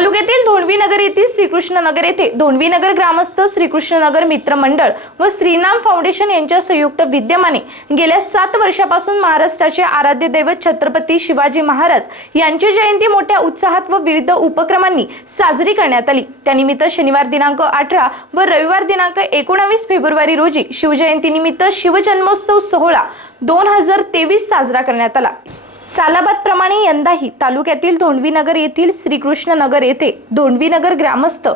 तालुक्यातील धोंडवी नगर येथील श्रीकृष्ण नगर येथे धोंडवी नगर ग्रामस्थ श्रीकृष्ण नगर मित्र मंडळ व श्रीनाम फाउंडेशन यांच्या संयुक्त विद्यमाने गेल्या सात वर्षापासून महाराष्ट्राचे आराध्य दैवत छत्रपती शिवाजी महाराज यांची जयंती मोठ्या उत्साहात व विविध उपक्रमांनी साजरी करण्यात आली. त्यानिमित्त शनिवार दिनांक अठरा व रविवार दिनांक एकोणावीस फेब्रुवारी रोजी शिवजयंतीनिमित्त शिवजन्मोत्सव सोहळा दोन हजार तेवीस साजरा करण्यात आला. सालाबाद प्रमाणे यंदाही तालुक्यातील धोंडवीनगर येथील श्रीकृष्णनगर येथे धोंडवीनगर ग्रामस्थ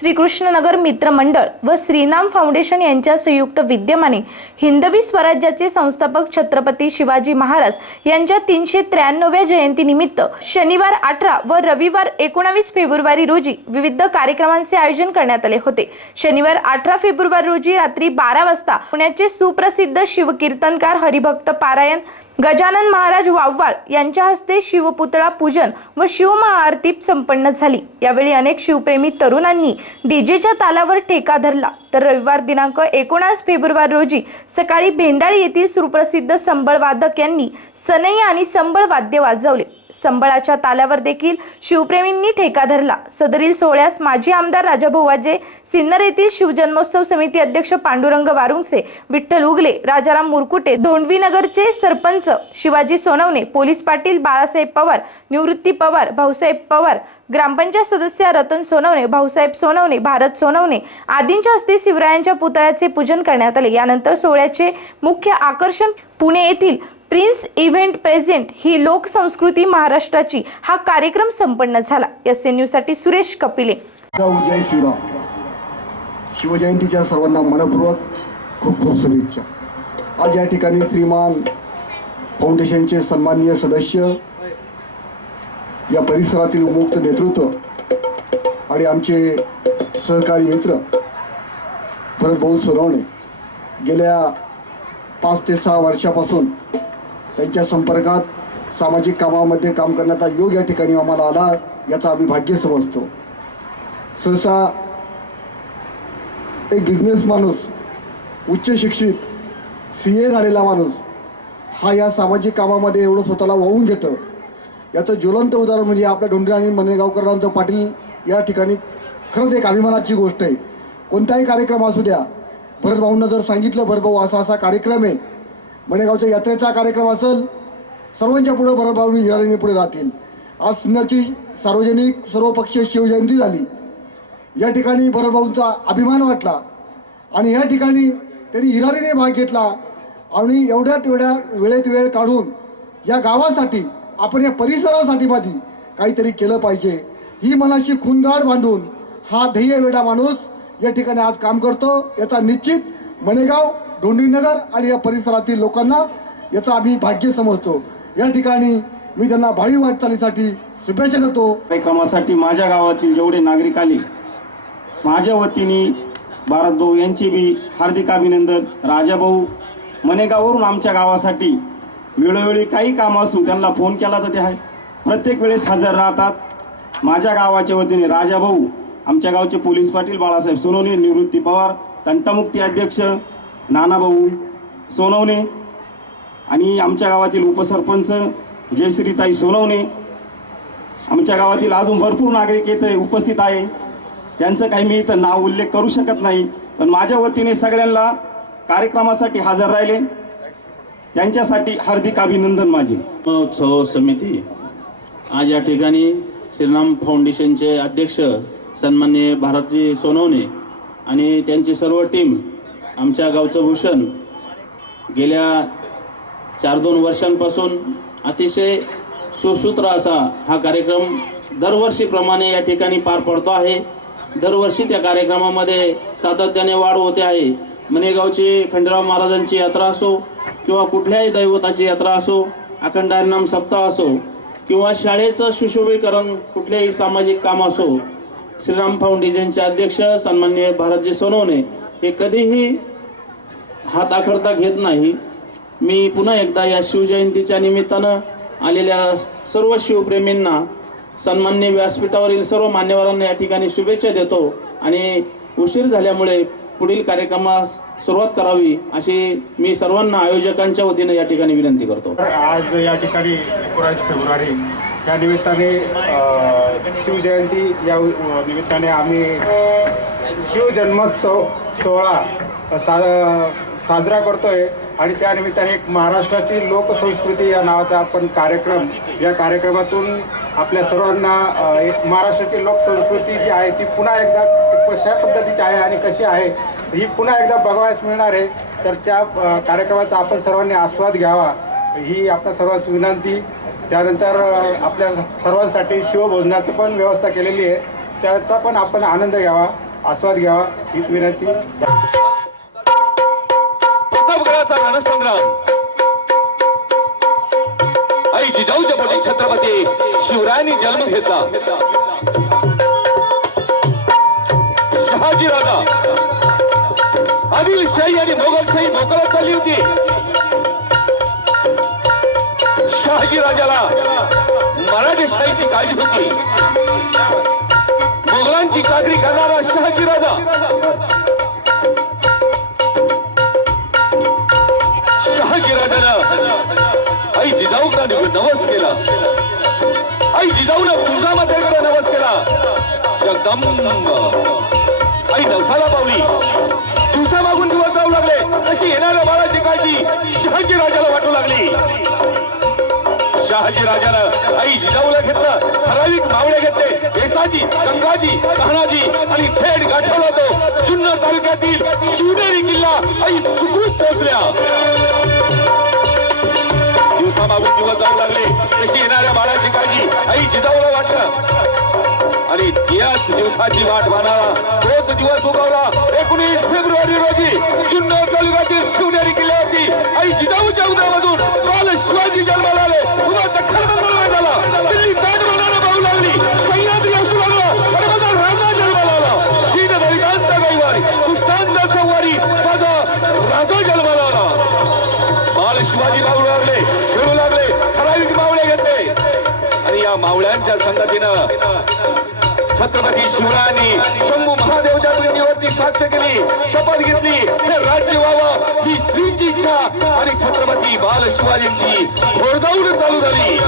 श्रीकृष्णनगर मित्रमंडळ मित्र मंडळ व श्रीनाम फाउंडेशन यांच्या संयुक्त विद्यमाने हिंदवी स्वराज्याचे संस्थापक छत्रपती शिवाजी महाराज यांच्या तीनशे त्र्याण्णव्या जयंतीनिमित्त शनिवार अठरा व रविवार एकोणावीस फेब्रुवारी रोजी विविध कार्यक्रमांचे आयोजन करण्यात आले होते. शनिवार अठरा फेब्रुवारी रोजी रात्री बारा वाजता पुण्याचे सुप्रसिद्ध शिवकीर्तनकार हरिभक्त पारायण गजानन महाराज वाववाळ यांच्या हस्ते शिवपुतळा पूजन व शिवमहाआरती संपन्न झाली. यावेळी अनेक शिवप्रेमी तरुणांनी डीजेच्या तालावर ठेका धरला. तर रविवार दिनांक एकोणास फेब्रुवारी रोजी सकाळी भेंडाळी येथील सुप्रसिद्ध संबळ वादक यांनी सनई आणि संबळ वाद्य वाजवले. संबळाच्या ताल्यावर देखील शिवप्रेमींनी ठेका धरला. सदरील सोहळ्यास माजी आमदार राजाभोवाजे सिन्नर येथील शिवजन्मोत्सव समिती अध्यक्ष पांडुरंग वारुंगसे विठ्ठल उगले राजाराम मुरकुटे धोंडवीनगरचे सरपंच शिवाजी सोनवणे पोलीस पाटील बाळासाहेब पवार निवृत्ती पवार भाऊसाहेब पवार ग्रामपंचायत सदस्य रतन सोनवणे भाऊसाहेब सोनवणे भारत सोनवणे आदींच्या हस्ते शिवरायांच्या पुतळ्याचे पूजन करण्यात आले. यानंतर सोहळ्याचे मुख्य आकर्षण पुणे येथील प्रिन्स इव्हेंट प्रेझेंट ही लोकसंस्कृती महाराष्ट्राची हा कार्यक्रम संपन्न झाला. एस एनसाठी सुरेश कपिले. जय श्रीराम शिवजयंतीच्या सर्वांना मनपूर्वक खूप खूप शुभेच्छा. आज या ठिकाणी श्रीमान फाउंडेशनचे सन्माननीय सदस्य या परिसरातील उमुक्त नेतृत्व आणि आमचे सहकारी मित्र भरतभाऊ सोनवणे गेल्या पाच ते सहा वर्षापासून त्यांच्या संपर्कात सामाजिक कामामध्ये काम करण्याचा योग या ठिकाणी आम्हाला आला याचा आम्ही भाग्य समजतो. सहसा एक बिझनेस माणूस उच्च शिक्षित सी ए झालेला माणूस हा या सामाजिक कामामध्ये एवढं स्वतःला वाहून घेतं. याचं ज्वलंत उदाहरण म्हणजे आपल्या डोंडरे आणि मनेगावकरांचं पाटील या ठिकाणी खरंच एक अभिमानाची गोष्ट आहे. कोणताही कार्यक्रम असू द्या भरत भाऊंना जर सांगितलं भरभाऊ असा असा कार्यक्रम आहे मनेगावच्या यात्रेचा कार्यक्रम असेल सर्वांच्या पुढं भरत भाऊनी पुढे राहतील. आज सिन्नरची सार्वजनिक सर्वपक्षीय शिवजयंती झाली. या ठिकाणी भरभाऊंचा अभिमान वाटला आणि या ठिकाणी त्यांनी हिरारीने भाग घेतला आणि एवढ्यात तेवढ्या वेळेत वेळ काढून या गावासाठी आपण या परिसरासाठी माझी काहीतरी केलं पाहिजे. ही मनाशी खुनगाड बांधून हा ध्येय वेडा माणूस या ठिकाणी आज काम करतो. याचा निश्चित मणेगाव डोंडीनगर आणि या परिसरातील लोकांना याचं आम्ही भाग्य समजतो. या ठिकाणी मी त्यांना भावी वाटचालीसाठी शुभेच्छा देतो. कार्यक्रमासाठी माझ्या गावातील जेवढे नागरिक आले माझ्या वतीने भारत भाऊ यांचे बी हार्दिक अभिनंदन. राजाभाऊ मनेगाववरून आमच्या गावासाठी वेळोवेळी काही काम असू त्यांना फोन केला तर ते आहे. प्रत्येक वेळेस हजर राहतात. माझ्या गावाच्या वतीने राजाभाऊ आमच्या गावचे पोलीस पाटील बाळासाहेब सोनोने निवृत्ती पवार तंटामुक्ती अध्यक्ष नानाभाऊ सोनवणे आणि आमच्या गावातील उपसरपंच जयश्रीताई सोनवणे. आमच्या गावातील अजून भरपूर नागरिक येथे उपस्थित आहे. त्यांचं काही मी इथं नाव उल्लेख करू शकत नाही पण माझ्या वतीने सगळ्यांना कार्यक्रमासाठी हजर राहिले. त्यांच्यासाठी हार्दिक अभिनंदन माझे. महोत्सव समिती. आज या ठिकाणी श्रीराम फाउंडेशनचे अध्यक्ष सन्मान्य भारतजी सोनवणे आणि त्यांची सर्व टीम आमच्या गावचं भूषण गेल्या चार दोन वर्षांपासून अतिशय सुसूत्र असा हा कार्यक्रम दरवर्षीप्रमाणे या ठिकाणी पार पडतो आहे. दरवर्षी त्या कार्यक्रमामध्ये सातत्याने वाढ होते आहे. मनेगावची खंडेराव महाराजांची यात्रा असो किंवा कुठल्याही दैवताची यात्रा असो अखंड नाम सप्ताह असो किंवा शाळेचं सुशोभीकरण कुठलेही सामाजिक काम असो श्रीराम फाउंडेशनचे अध्यक्ष सन्मान्य भारतजी सोनवणे हे कधीही हात आखडता घेत नाही. मी पुन्हा एकदा या शिवजयंतीच्या निमित्तानं आलेल्या सर्व शिवप्रेमींना सन्मान्य व्यासपीठावरील सर्व मान्यवरांना या ठिकाणी शुभेच्छा देतो आणि उशीर झाल्यामुळे पुढील कार्यक्रमास सुरुवात करावी अशी मी सर्वांना आयोजकांच्या वतीने या ठिकाणी विनंती करतो. आज या ठिकाणी एकोणास फेब्रुवारी या निमित्ताने शिवजयंती या निमित्ताने आम्ही शिवजन्मोत्सव सोहळा सा साजरा करतोय आणि त्या निमित्ताने एक महाराष्ट्राची लोकसंस्कृती या नावाचा आपण कार्यक्रम या कार्यक्रमातून आपल्या सर्वांना एक महाराष्ट्राची लोकसंस्कृती जी आहे ती पुन्हा एकदा कशा पद्धतीची आहे आणि कशी आहे ही पुन्हा एकदा बघावयास मिळणार आहे. तर त्या कार्यक्रमाचा आपण सर्वांनी आस्वाद घ्यावा ही आपल्या सर्वांस विनंती. त्यानंतर आपल्या सर्वांसाठी शिवभोजनाची पण व्यवस्था केलेली आहे. त्याचा पण आपण आनंद घ्यावा आस्वाद घ्यावा हीच विनंती. प्रतापगडाचा आई जिजाऊच्या पोटी छत्रपती. शिवरायांनी जन्म घेतला. शहाजी राजा. आदिलशाही आणि मोगलशाही मोकळत चालली होती. शहाजी राजाला मराठेशाहीची काळजी होती. मोगलांची चाकरी करणारा शहाजी राजा. नवस केला आई जिजाऊनं तुळजामातेकडे नवस केला जगदंब. आई नवसाला पावली. दिवसा मागून दिवस जाऊ लागले. तशी येणाऱ्या बाळाची काळजी शहाजी राजाला वाटू लागली. शहाजी राजानं आई जिजाऊला घेतलं. ठराविक मावळे घेतले. येसाजी गंगाजी कहाणाजी आणि थेट गाठवला तो. जुन्नर तालुक्यातील शिवनेरी किल्ला आई सुखरूप पोहोचल्या. दिवसा मागून दिवस जाऊ लागले तशी येणाऱ्या बाळाची काळजी आई जिजाऊला वाटलं. आणि याच दिवसाची वाट पाहणारा तोच दिवस उगवला. एकोणीस फेब्रुवारी रोजी जुन्नर तालुक्यातील शिवनेरी किल्ल्यावरती आई जिजाऊच्या उदयामधून काल शिवाजी जन्माला आले. उभा दख्खन बंगाल झाला. दिल्ली ताज बनायला पाहू लागली. सह्याद्री असू लागला. आणि माझा राजा जन्माला आला. तीन दलितांचा गैवारी दुष्टांचा संवारी माझा राजा जन्माला आला शिवाजी मावळू लागले फिरू लागले ठराविक मावळे घेतले. आणि या मावळ्यांच्या संगतीनं छत्रपती शिवरायांनी शंभू महादेवच्या पिंडीवरती साक्ष केली शपथ घेतली. हे राज्य व्हावं ही स्त्रीची इच्छा. आणि छत्रपती बाल शिवाजींची घोडदौड चालू झाली.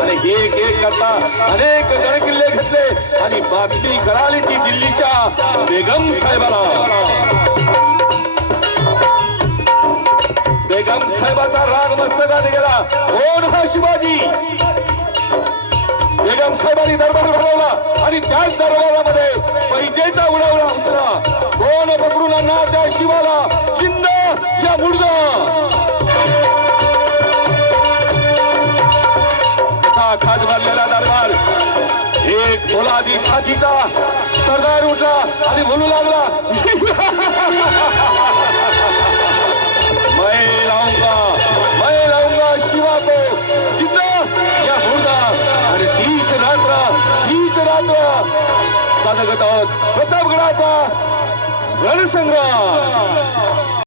आणि हे एक एक करता अनेक गडकिल्ले घेतले. आणि बातमी कराली ती दिल्लीच्या बेगम साहेबाला. कोण शिवाजी. बेगम साहेबांनी दरबार भरवला आणि त्याच दरबारामध्ये पैजेचा उडवला उतरा कोण पकडून ना त्या शिवाला? जिंद या मुर्जा खाज भरलेला दरबार. एक पोलादी छातीचा सरदार उठला आणि बोलू लागला. साधगत आहोत प्रतापगडाचा रणसंग्राम.